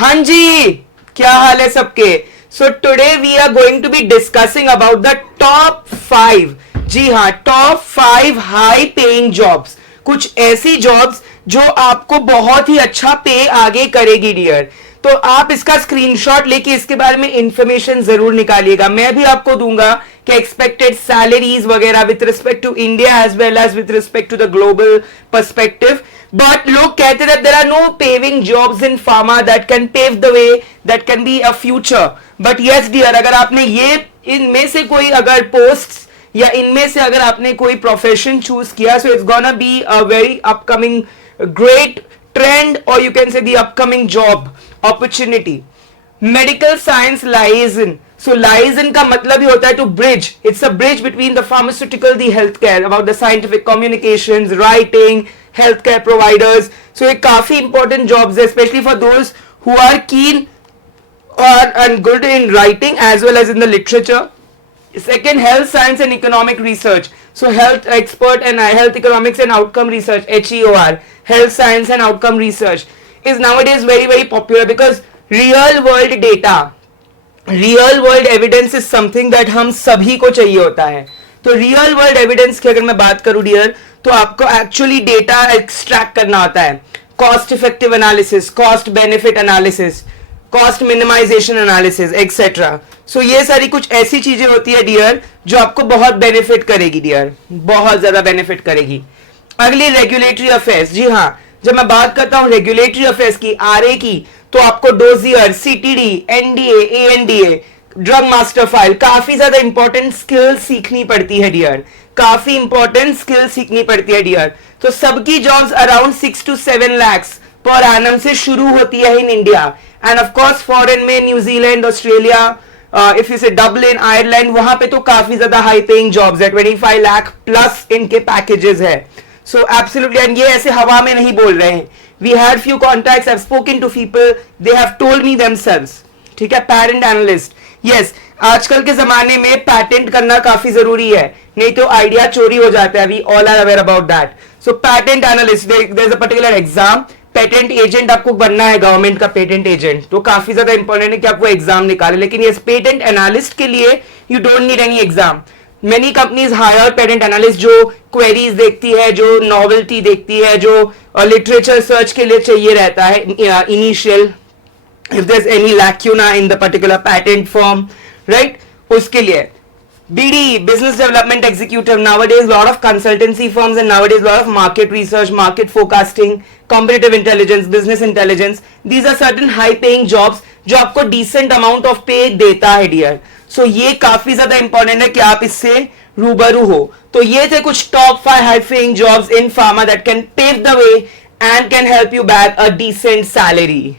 हाँ जी, क्या हाल है सबके। So today we are going to be discussing about the top 5। जी हाँ, टॉप 5 हाई पेइंग जॉब्स। कुछ ऐसी जॉब्स जो आपको बहुत ही अच्छा पे आगे करेगी डियर। तो आप इसका स्क्रीनशॉट लेके इसके बारे में इंफॉर्मेशन जरूर निकालिएगा। मैं भी आपको दूंगा कि एक्सपेक्टेड सैलरीज वगैरह with respect to India as well as with respect to the global perspective. But लोग कहते हैं there are no paving jobs in pharma that can pave the way, that can be a future. But yes dear, अगर आपने ये इनमें से कोई अगर पोस्ट या इनमें से अगर आपने कोई प्रोफेशन चूज किया, so it's gonna be a very upcoming great trend, और you can say the upcoming job opportunity. Medical science lies in, so lies in का मतलब ही होता है to bridge. It's a bridge between the pharmaceutical, the healthcare, about the scientific communications, writing, healthcare providers. So ये काफी important jobs है, especially for those who are keen or and good in writing as well as in the literature. Second, health science and economic research. So health expert and health economics and outcome research, HEOR, health science and outcome research is nowadays very popular because real world data, real world evidence is something that हम सभी को चाहिए होता है। तो real world evidence की अगर मैं बात करूं डियर, तो आपको एक्चुअली डेटा एक्सट्रैक्ट करना होता है। Cost effective analysis, cost benefit analysis, cost minimisation analysis etcetera. So ये सारी कुछ ऐसी चीजें होती है डियर जो आपको बहुत बेनिफिट करेगी डियर, बहुत ज्यादा बेनिफिट करेगी। अगली रेगुलेटरी अफेयर्स। जी हाँ, जब मैं बात करता हूं रेगुलेटरी अफेयर्स की, आरए की, तो आपको dossier, CTD, NDA, ANDA, drug master file, काफी ज्यादा इंपॉर्टेंट स्किल सीखनी पड़ती है डियर, काफी इंपॉर्टेंट स्किल सीखनी पड़ती है डियर। तो सबकी jobs around 6 to 7 lakh per annum से शुरू होती है in India, end of course foreign में न्यूजीलैंड, ऑस्ट्रेलिया, इफ यू से डबलिन, आयरलैंड, वहां पे तो काफी ज्यादा हाई पेइंग जॉब्स है, 25 लाख प्लस इनके पैकेजेस है। So absolutely, and ये ऐसे हवा में नहीं बोल रहे हैं। We had few contacts, I've spoken to people, they have told me themselves. ठीक है, patent analyst, yes, आजकल के जमाने में पैटेंट करना काफी जरूरी है, नहीं तो आइडिया चोरी हो जाता है। We all are aware about that. So patent analyst, there's a particular exam. Patent agent आपको बनना है, गवर्नमेंट का पेटेंट एजेंट, तो काफी ज्यादा इंपॉर्टेंट है कि आपको एग्जाम निकाले। लेकिन ये पेटेंट एनालिस्ट के लिए you don't need any exam. Many companies hire patent analyst जो queries देखती है, जो novelty देखती है, जो literature search के लिए चाहिए रहता है initial, if there's any lacuna in the particular patent form, right? उसके लिए BD, business development executive, nowadays lot of consultancy firms and nowadays lot of market research, market forecasting, competitive intelligence, business intelligence, these are certain high paying jobs जो आपको decent amount of pay देता है dear. सो ये काफी ज्यादा important है कि आप इससे रूबरू हो। तो ये थे कुछ top 5 high paying jobs in pharma that can pave the way and can help you back a decent salary.